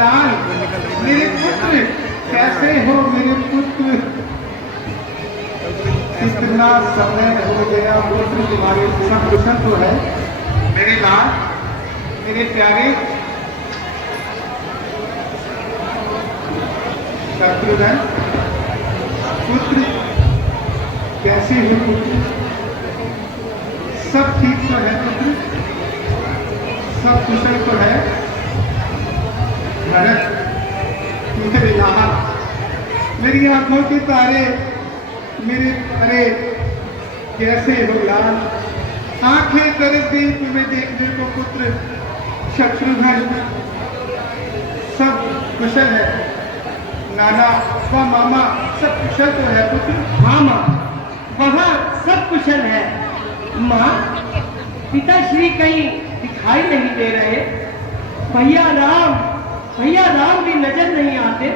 लाल, मेरे पुत्र कैसे हो मेरे पुत्र? कितना समय हो गया पुत्र, तुम्हारे सब कुशल तो है मेरे लाल, मेरे प्यारे शत्रुघ्न पुत्र, कैसे हो पुत्र? सब ठीक तो है पुत्र? सब कुशल तो है? भरत मेरे लाल, मेरी आंखों के तारे, मेरे अरे कैसे हो लाल? आंखें तरस गई तुम्हें देखने को पुत्र। शत्रुघ्न सब कुशल है? नाना व मामा सब कुशल तो है पुत्र? हाँ माँ, वहाँ सब कुशल है। माँ, पिताश्री कहीं दिखाई नहीं दे रहे। भैया राम भी नजर नहीं आते।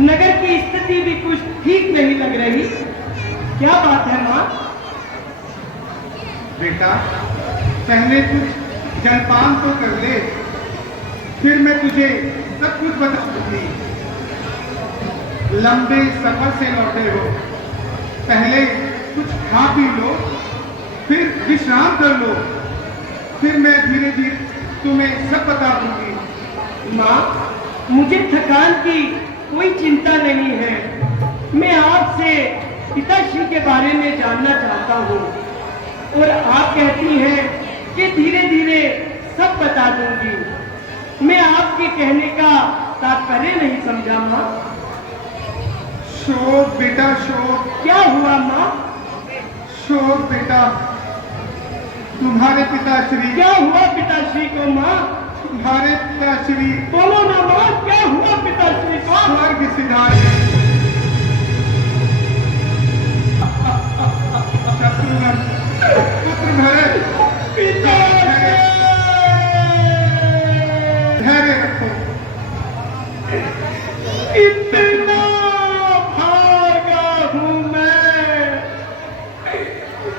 नगर की स्थिति भी कुछ ठीक नहीं लग रही। क्या बात है माँ? बेटा, पहले कुछ जलपान तो कर ले, फिर मैं तुझे सब कुछ बता दूंगी। लंबे सफर से लौटे हो, पहले कुछ खा पी लो, फिर विश्राम कर लो, फिर मैं धीरे धीरे तुम्हें सब बता दूंगी। माँ, मुझे थकान की कोई चिंता नहीं है। मैं आपसे पिताश्री के बारे में जानना चाहता हूँ और आप कहती हैं कि धीरे धीरे सब बता दूंगी। मैं आपके कहने का तात्पर्य नहीं समझा माँ। शोक बेटा शोक। क्या हुआ माँ? शोक बेटा, तुम्हारे पिताश्री। क्या हुआ पिताश्री को माँ? तुम्हारे पिताश्री। बोलो ना माँ, क्या हुआ पिताश्री को? स्वर्ग सिधारे। शत्रुघ्न पुत्र भरत, पिताश्री! धैर्य रखो। इतना भागा हूँ मैं,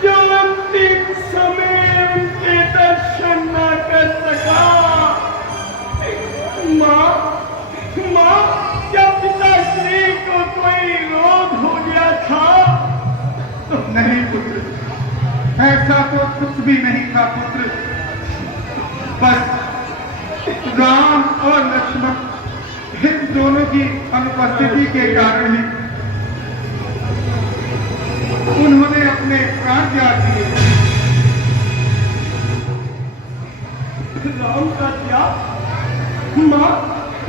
जो अंतिम समय उनके दर्शन न कर सका। माँ, क्या पिताश्री को कोई रोग हो गया था? नहीं पुत्र, ऐसा तो कुछ भी नहीं था पुत्र। बस राम और लक्ष्मण इन दोनों की अनुपस्थिति के कारण ही उन्होंने अपने प्राण त्याग दिए। राम का त्याग? माँ,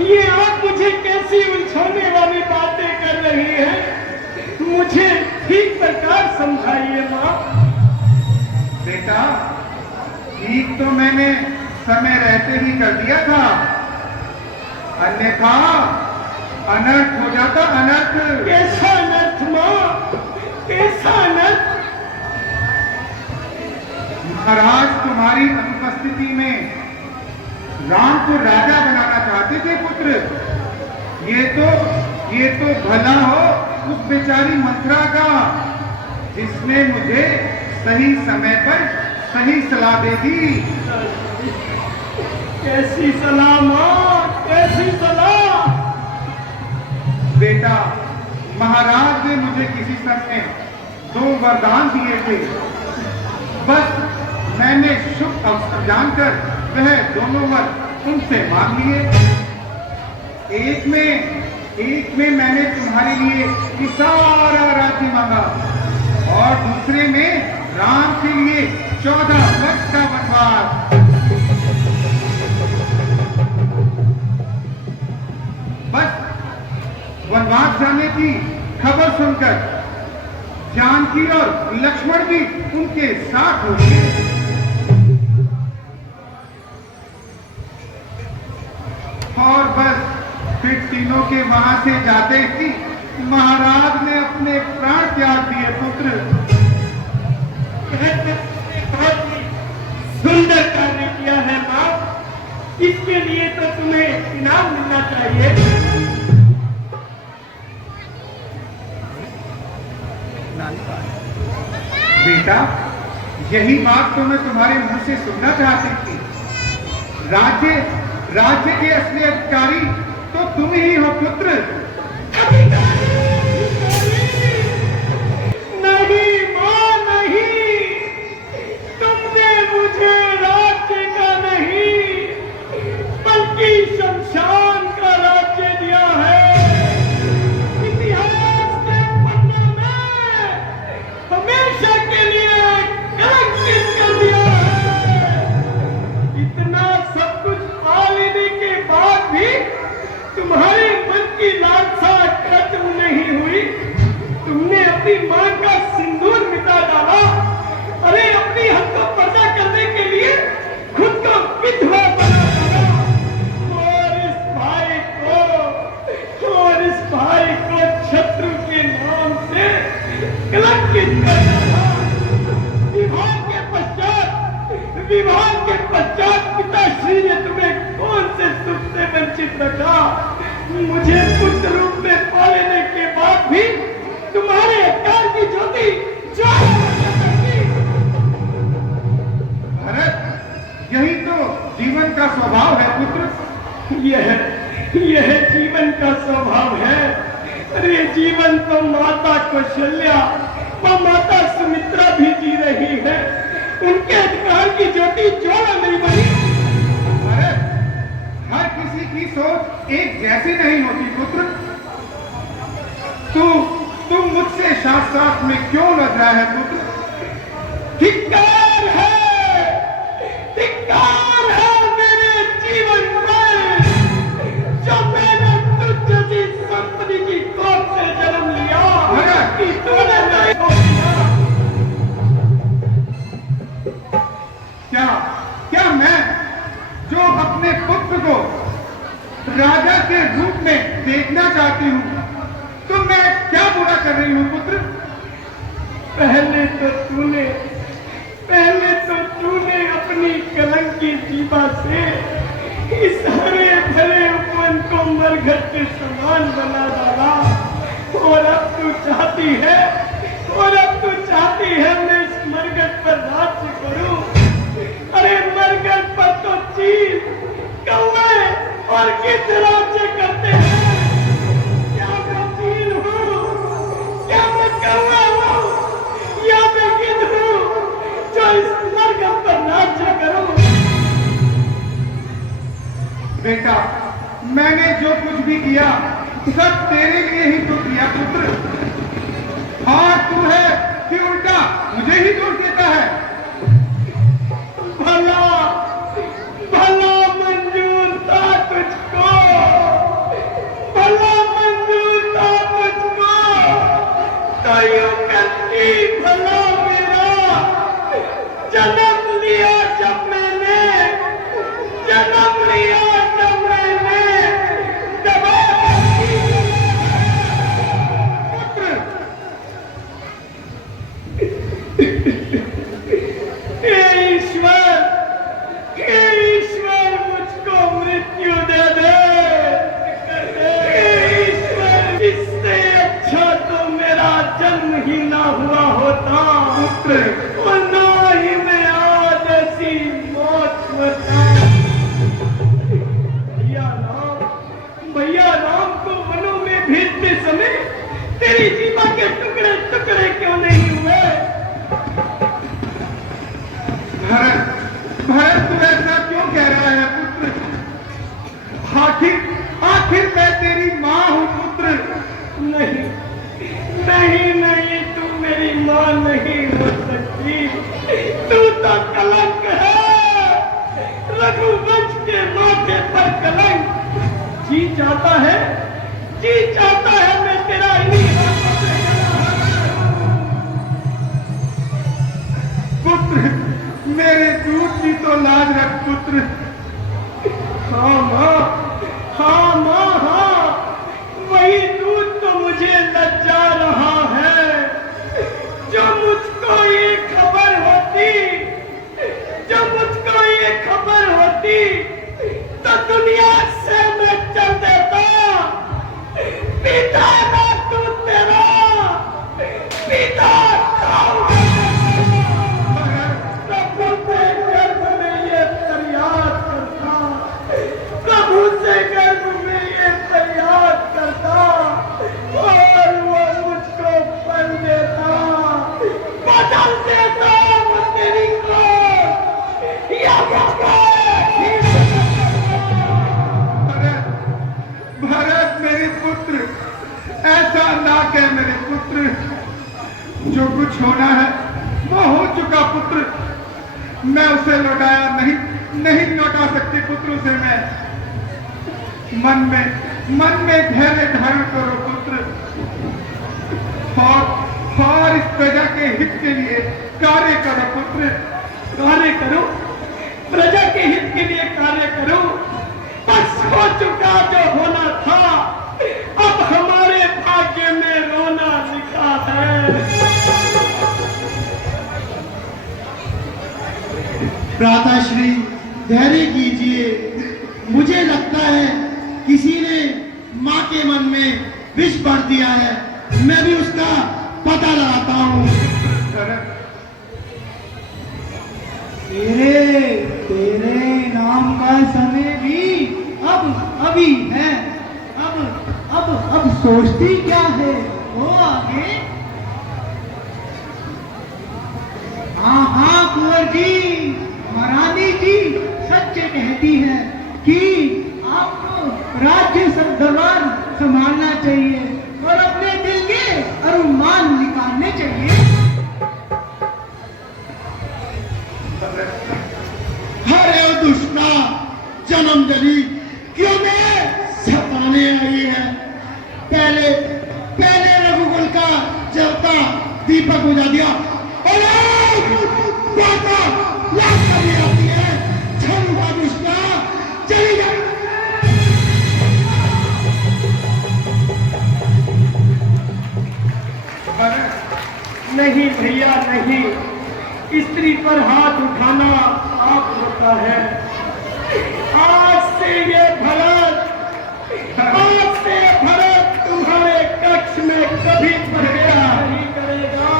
ये आप मुझे कैसी उलझाने वाली बातें कर रही हैं? मुझे ठीक प्रकार समझाइए माँ। बेटा, ठीक तो मैंने समय रहते ही कर दिया था, अन्यथा अनर्थ हो जाता। अनर्थ। कैसा अनर्थ माँ? कैसा अनर्थ? महाराज तुम्हारी अनुपस्थिति में राम को राजा बनाना चाहते थे पुत्र। ये तो भला हो उस बेचारी मंत्रा का, जिसने मुझे सही समय पर सही सलाह दे दी। कैसी सलाह माँ? कैसी सलाह? बेटा, महाराज ने मुझे किसी समय 2 वरदान दिए थे। बस मैंने शुभ अवसर जानकर वह दोनों वर उनसे मांग लिए। एक में मैंने तुम्हारे लिए कि सारा राज्य मांगा, और दूसरे में राम के लिए 14 वर्ष का वनवास। बस वनवास जाने की खबर सुनकर जानकी और लक्ष्मण भी उनके साथ हो गए। और बस फिर तीनों के वहां से जाते ही महाराज ने अपने प्राण त्याग दिए पुत्र। बहुत ही सुंदर कार्य किया है माँ। इसके लिए तो तुम्हें इनाम मिलना चाहिए। बेटा, यही बात तो मैं तुम्हारे मुंह से सुनना चाहती थी। राज्य के असली अधिकारी तो तुम ही हो पुत्र। नहीं मां नहीं, तुमने मुझे राज्य का नहीं बल्कि शमशान का राज्य दिया है। इतिहास के पन्नों में हमेशा के लिए कलंकित कर दिया है। इतना सब कुछ पा लेने के बाद भी तुम्हारे मन की लालसा खत्म नहीं हुई। तुमने अपनी मां का सिंदूर मिटा डाला। अरे अपनी हद को पर्दा करने के लिए खुद को विधवा बना डाला। और इस भाई को शत्रु के नाम से कलंकित कर डाला। विवाह के पश्चात पिताश्री ने तुम्हें कौन से सुख से वंचित रखा। मुझे पुत्र रूप में पा लेने के बाद भी तुम्हारे अधिकार की ज्योति भरत, यही तो जीवन का स्वभाव है पुत्र। यह जीवन का स्वभाव है। अरे जीवन तो माता कौशल्या व माता सुमित्रा भी जी रही है। उनके अधिकार की ज्योति ज्वाला नहीं बनी। भरत, हर किसी की सोच एक जैसी नहीं होती पुत्र। तुम मुझसे शास्त्रार्थ में क्यों लग रहा है पुत्र? धिक्कार है मेरे जीवन में जो मैंने तुझ जैसी संपत्ति की कोख से जन्म लिया कि तूने नहीं किया। क्या मैं जो अपने पुत्र को राजा के रूप में देखना चाहती हूँ, तो मैं क्या बुरा कर रही हूँ पुत्र? पहले तो तूने अपनी कलंकी जीवा से इस हरे भरे उपवन को मरघट के समान बना डाला। और अब तू चाहती है मैं इस मरघट पर राज्य करूं। अरे मरघट पर तो चील, कौवे और गिद्ध राज्य करते हैं। क्या मैं चील हूँ? क्या मैं कौवा हूँ? या मैं गिद्ध हूँ जो इस मरघट पर राज्य करूं? बेटा, मैंने जो कुछ भी किया सब तेरे लिए ही तो किया पुत्र। हाँ, तू है कि उल्टा मुझे ही दोष देता है? भला मंजूर था तुझको, भला मंजूर था तुझको तो यूं करती भला मेरा जन्म लिया जब मैंने दबा हे ईश्वर मुझको मृत्यु दे दे। हे ईश्वर, इससे अच्छा तो मेरा जन्म ही ना हुआ होता पुत्र, और ना ही मैं आज ऐसी मौत मरता। भैया राम को वनों में भेजते समय तेरी जीवा के टुकड़े टुकड़े क्यों नहीं हुए? भरत, तू ऐसा क्यों कह रहा है पुत्र? आखिर मैं तेरी माँ हूँ पुत्र। नहीं, तू मेरी माँ नहीं हो सकती। तू तो कलंक है, रघुवंश के माथे पर कलंक। जी चाहता है मैं तेरा इन्हीं हाथों से पुत्र, मेरे दूध की तो लाज रख पुत्र। हाँ माँ, वही दूध तो मुझे लज्जा रहा है। जो मुझको ये खबर होती तो दुनिया से मैं चल देता। पिता ना तू तेरा पिता गर्भ में ये फरियाद करता, ना कह मेरे पुत्र, जो कुछ होना है वो हो चुका पुत्र। मैं उसे लौटाया नहीं लौटा सकती पुत्र उसे मैं। मन में धैर्य धारण करो पुत्र, और इस प्रजा के हित के लिए कार्य करो पुत्र। कार्य करो, प्रजा के हित के लिए कार्य करो। बस हो चुका जो होना था, अब हमारे भाग्य में रोना लिखा है। भ्राताश्री धैर्य कीजिए। मुझे लगता है किसी ने माँ के मन में विष भर दिया है। मैं भी उसका पता लगाता हूँ। तेरे नाम का समय भी अभी है। अब सोचती क्या है वो आगे। हाँ कुंवर जी, महारानी जी सच कहती है कि आपको राज्य दरबार संभालना चाहिए और अपने दिल के अरुमान निकालने चाहिए। अरे दुष्टा जन्म जली क्यों ने सताने आई है। पहले रघुकुल का जलता दीपक बुझा दिया और लाश करने आती है। छलुआ दुष्टा चली जा। नहीं भैया नहीं, स्त्री पर हाथ उठाना आप होता है। आज से भरत तुम्हारे कक्ष में कभी प्रवेश नहीं करेगा।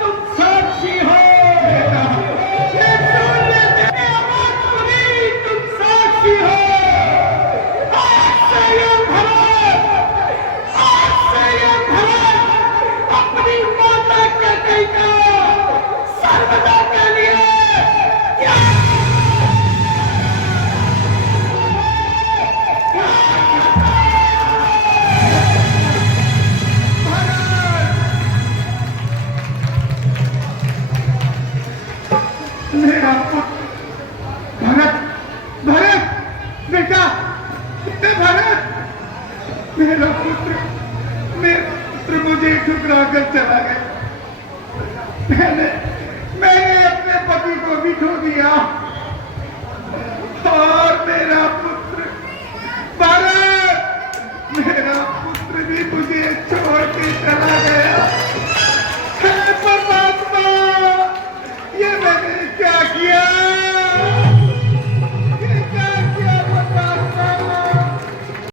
तुम साक्षी हो। तुम साक्षी हो। आज से ये भरत अपनी माता के कहेगा सर्वदा के लिए मेरा पुत्र भरत बेटा, भरत मेरा पुत्र मुझे ठुकरा कर चला गया। मैंने